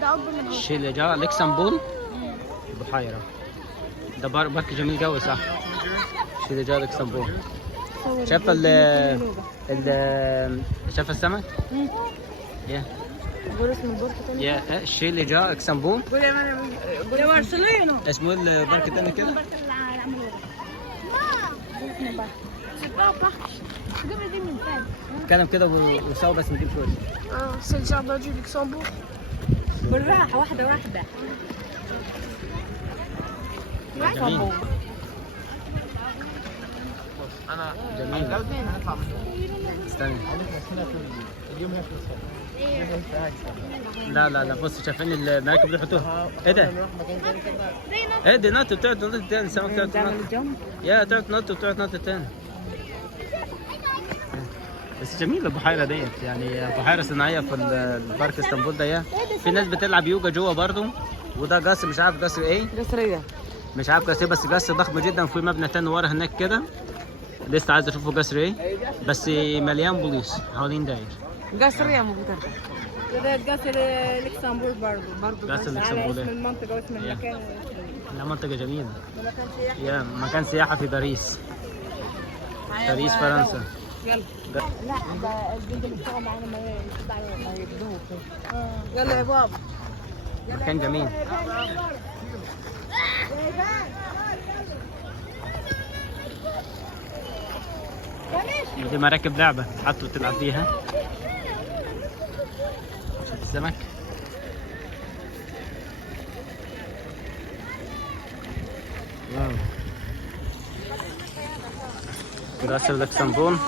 ده اكبر من هو. شيلجا لكسمبول بحيرة. ده بارك جميل قوي صح. شيلجا لكسمبول. شايف شايف السمك؟ يا قول اسم البورت تاني. يا شيلجا لكسمبول. قول يا مريم. قول يا مارسيلينو. اسمه البارك التاني كده؟ اتكلم كده وساوي بس نجيب شوية. سي الجاردن دو لوكسمبورغ. بالراحة واحدة واحدة. جميل. جميل. استنى. لا بص شايفين المراكب اللي بيحطوها ايه ده؟ ايه دي نط بتقعد تنط تاني السمك بتقعد تنط. يا تقعد تنط وبتقعد تنط تاني. بس جميلة البحيرة ديت يعني بحيرة صناعية في البارك اسطنبول ده. في ناس بتلعب يوجا جوه برضو. وده قصر مش عارف قصر ايه؟ قصرية. مش عارف قصر ايه بس قصر ضخم جدا وفي مبنى تاني ورا هناك كده. لسه عايز اشوفه قصر ايه بس مليان بوليس حوالين داير. قصرية موجودة. ده قصر لوكسمبورغ برضه قصر على لوكسمبورغ. اسم المنطقة واسم المكان. لا منطقة جميلة. يا مكان سياحة في باريس. باريس فرنسا. يلا. لا ده الجند اللي بيشتغل معانا ما يبدوه. يلا يا بابا. مكان جميل. دي مراكب لعبة حطوا تلعب فيها. شوف السمك. واو. قصر لوكسمبورغ.